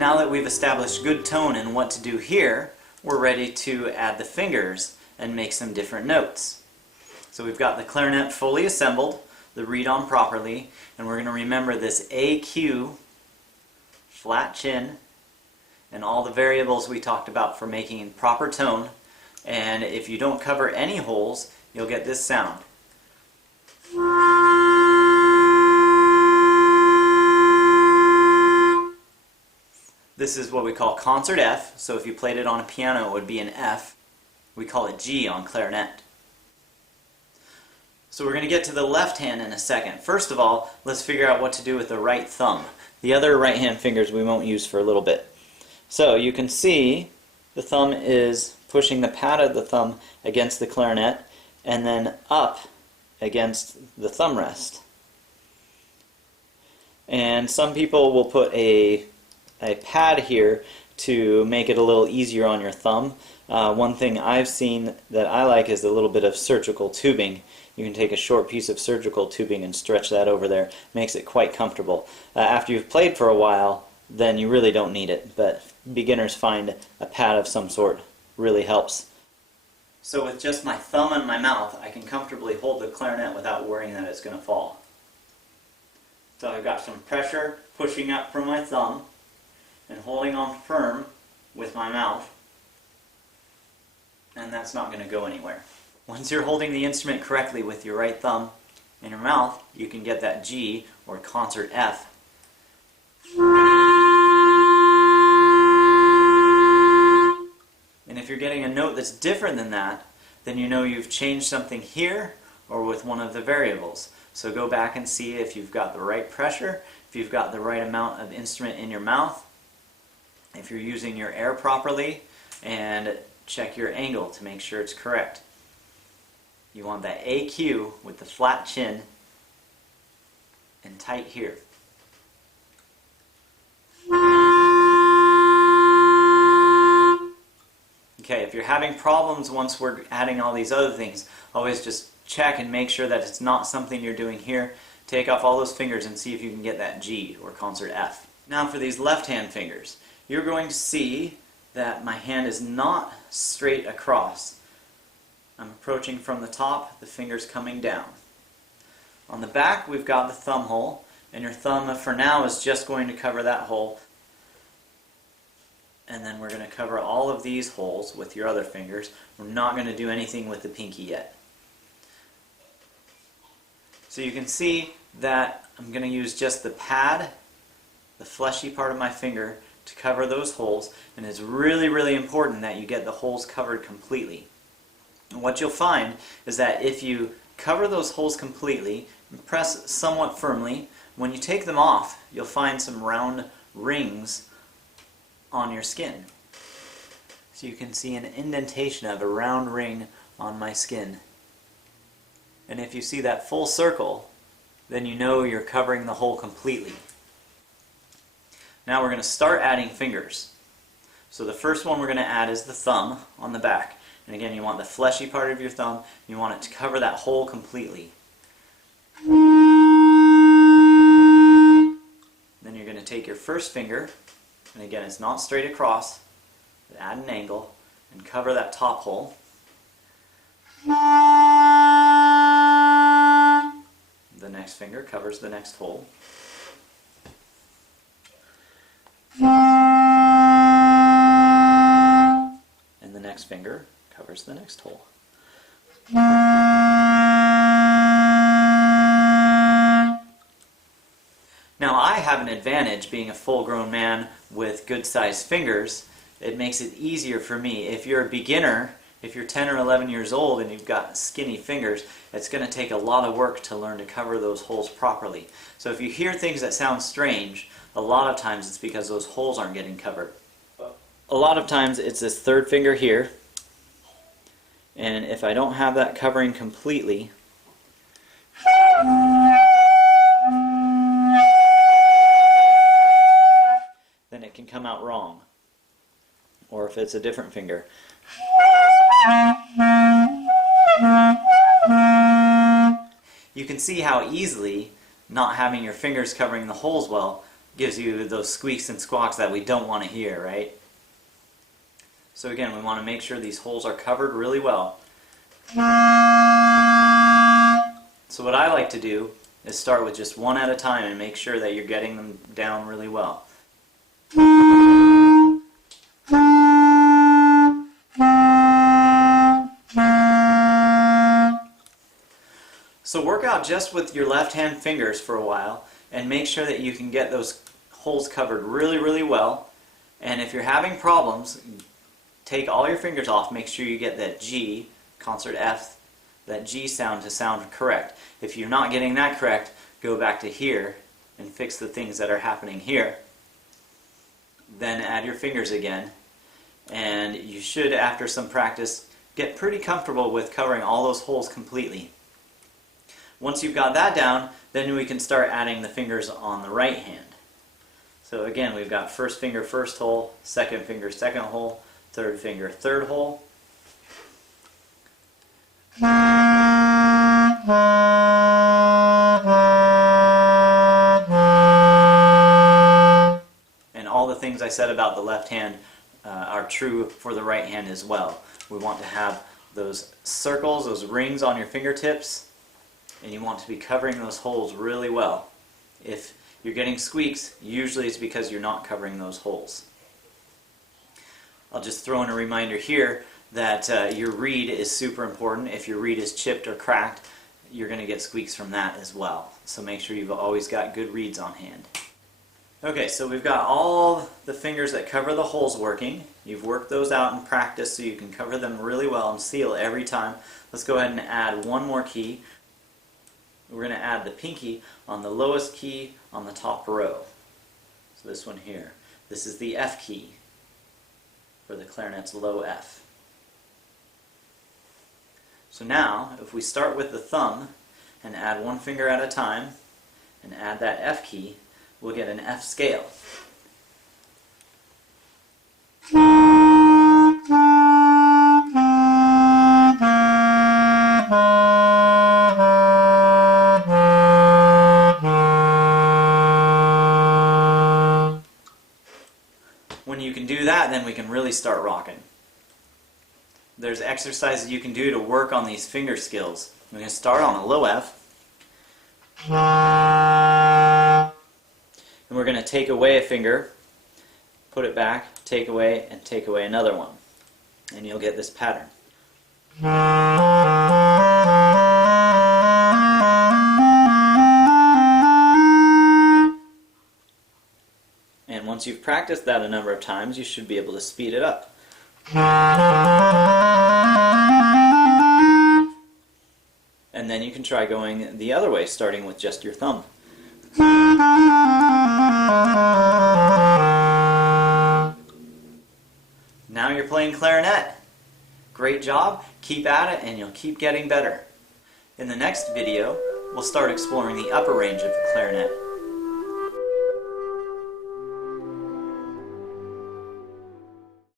Now that we've established good tone and what to do here, we're ready to add the fingers and make some different notes. So we've got the clarinet fully assembled, the reed on properly, and we're going to remember this AQ, flat chin, and all the variables we talked about for making proper tone. And if you don't cover any holes, you'll get this sound. This is what we call concert F, so if you played it on a piano it would be an F. We call it G on clarinet. So we're going to get to the left hand in a second. First of all, let's figure out what to do with the right thumb. The other right hand fingers we won't use for a little bit. So you can see the thumb is pushing the pad of the thumb against the clarinet and then up against the thumb rest. And some people will put a pad here to make it a little easier on your thumb. One thing I've seen that I like is a little bit of surgical tubing. You can take a short piece of surgical tubing and stretch that over there. Makes it quite comfortable. After you've played for a while, then you really don't need it, but beginners find a pad of some sort really helps. So with just my thumb and my mouth, I can comfortably hold the clarinet without worrying that it's going to fall. So I've got some pressure pushing up from my thumb and holding on firm with my mouth, and that's not going to go anywhere. Once you're holding the instrument correctly with your right thumb in your mouth, you can get that G, or concert F. And if you're getting a note that's different than that, then you know you've changed something here or with one of the variables. So go back and see if you've got the right pressure, if you've got the right amount of instrument in your mouth, if you're using your air properly, and check your angle to make sure it's correct. You want that AQ with the flat chin and tight here. Okay, if you're having problems once we're adding all these other things, always just check and make sure that it's not something you're doing here. Take off all those fingers and see if you can get that G, or concert F. Now for these left hand fingers, you're going to see that my hand is not straight across. I'm approaching from the top, the fingers coming down. On the back we've got the thumb hole, and your thumb for now is just going to cover that hole. And then we're going to cover all of these holes with your other fingers. We're not going to do anything with the pinky yet. So you can see that I'm going to use just the pad, the fleshy part of my finger, to cover those holes, and it's really, really important that you get the holes covered completely. And what you'll find is that if you cover those holes completely and press somewhat firmly, when you take them off, you'll find some round rings on your skin. So you can see an indentation of a round ring on my skin. And if you see that full circle, then you know you're covering the hole completely. Now we're going to start adding fingers. So the first one we're going to add is the thumb on the back. And again, you want the fleshy part of your thumb, you want it to cover that hole completely. Then you're going to take your first finger, and again it's not straight across, but add an angle, and cover that top hole. The next finger covers the next hole. And the next finger covers the next hole. Now I have an advantage being a full-grown man with good-sized fingers. It makes it easier for me. If you're a beginner, if you're 10 or 11 years old and you've got skinny fingers, it's going to take a lot of work to learn to cover those holes properly. So if you hear things that sound strange, a lot of times it's because those holes aren't getting covered. A lot of times it's this third finger here, and if I don't have that covering completely, then it can come out wrong. Or if it's a different finger. You can see how easily not having your fingers covering the holes well gives you those squeaks and squawks that we don't want to hear, right? So again, we want to make sure these holes are covered really well. So what I like to do is start with just one at a time and make sure that you're getting them down really well. So work out just with your left hand fingers for a while and make sure that you can get those holes covered really, really well. And if you're having problems, take all your fingers off, make sure you get that G, concert F, that G sound to sound correct. If you're not getting that correct, go back to here and fix the things that are happening here. Then add your fingers again, and you should, after some practice, get pretty comfortable with covering all those holes completely. Once you've got that down, then we can start adding the fingers on the right hand. So again, we've got first finger, first hole, second finger, second hole, third finger, third hole. And all the things I said about the left hand are true for the right hand as well. We want to have those circles, those rings on your fingertips, and you want to be covering those holes really well. If you're getting squeaks, usually it's because you're not covering those holes. I'll just throw in a reminder here that your reed is super important. If your reed is chipped or cracked, you're going to get squeaks from that as well. So make sure you've always got good reeds on hand. Okay, so we've got all the fingers that cover the holes working. You've worked those out in practice so you can cover them really well and seal every time. Let's go ahead and add one more key. We're going to add the pinky on the lowest key on the top row. So this one here. This is the F key for the clarinet's low F. So now, if we start with the thumb and add one finger at a time and add that F key, we'll get an F scale. When you can do that, then we can really start rocking. There's exercises you can do to work on these finger skills. We're going to start on a low F. And we're going to take away a finger, put it back, take away, and take away another one. And you'll get this pattern. And once you've practiced that a number of times, you should be able to speed it up. And then you can try going the other way, starting with just your thumb. Now you're playing clarinet. Great job, keep at it, and you'll keep getting better. In the next video, we'll start exploring the upper range of the clarinet.